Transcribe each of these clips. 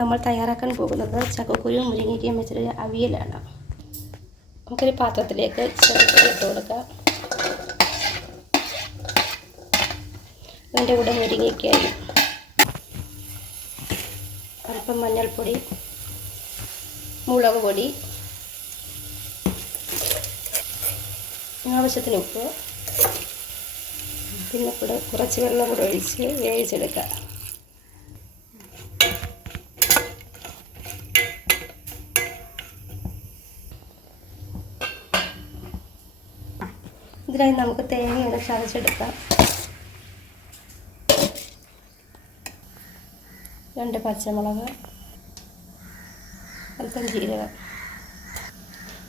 നമ്മൾ തയ്യാറാക്കാൻ പോകുന്നത് ചക്കക്കുരു മുരിങ്ങയ്ക്കും വെച്ചൊരു അവിയലാണ്. നമുക്കൊരു പാത്രത്തിലേക്ക് ചക്കക്കുരു ഇട്ട് കൊടുക്കാം. അതിന്റെ കൂടെ മുരിങ്ങയ്ക്കായി അല്പം മഞ്ഞൾപ്പൊടി മുളക് പൊടി ആവശ്യത്തിന് ഉപ്പ് പിന്നെ കൂടെ കുറച്ച് വെള്ളം കൂടെ ഒഴിച്ച് വേവിച്ചെടുക്കുക ഇതിനായി നമുക്ക് തേങ്ങയുടെ ചതച്ചെടുക്കാം. രണ്ട് പച്ചമുളക് അല്പം ജീരകം.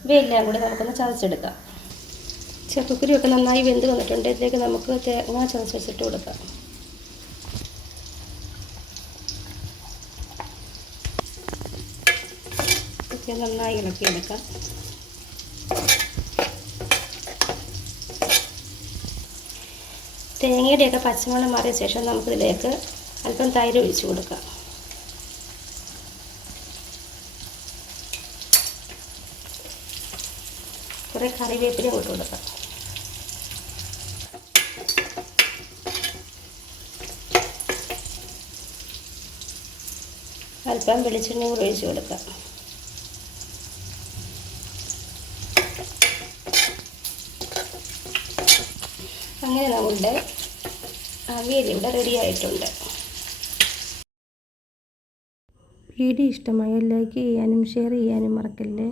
ഇവയെല്ലാം കൂടി നമുക്കൊന്ന് ചതച്ചെടുക്കാം. ചക്കക്കുരുവൊക്കെ നന്നായി വെന്ത് വന്നിട്ടുണ്ട്. ഇതിലേക്ക് നമുക്ക് തേങ്ങ ചതച്ച് വെച്ചിട്ട് കൊടുക്കാം. നന്നായി ഇളക്കിയെടുക്കാം. തേങ്ങയുടെയൊക്കെ പച്ചമണം മാറിയ ശേഷം നമുക്കിതിലേക്ക് അല്പം തൈര് ഒഴിച്ചു കൊടുക്കാം. കുറേ കറിവേപ്പില ഇട്ട് കൊടുക്കാം. അല്പം വെളിച്ചെണ്ണ കൂടി ഒഴിച്ചു കൊടുക്കാം. അങ്ങനെ നമ്മുടെ അവിയൽ ഇവിടെ റെഡി ആയിട്ടുണ്ട്. വീഡിയോ ഇഷ്ടമായാൽ ലൈക്ക് ചെയ്യാനും ഷെയർ ചെയ്യാനും മറക്കല്ലേ?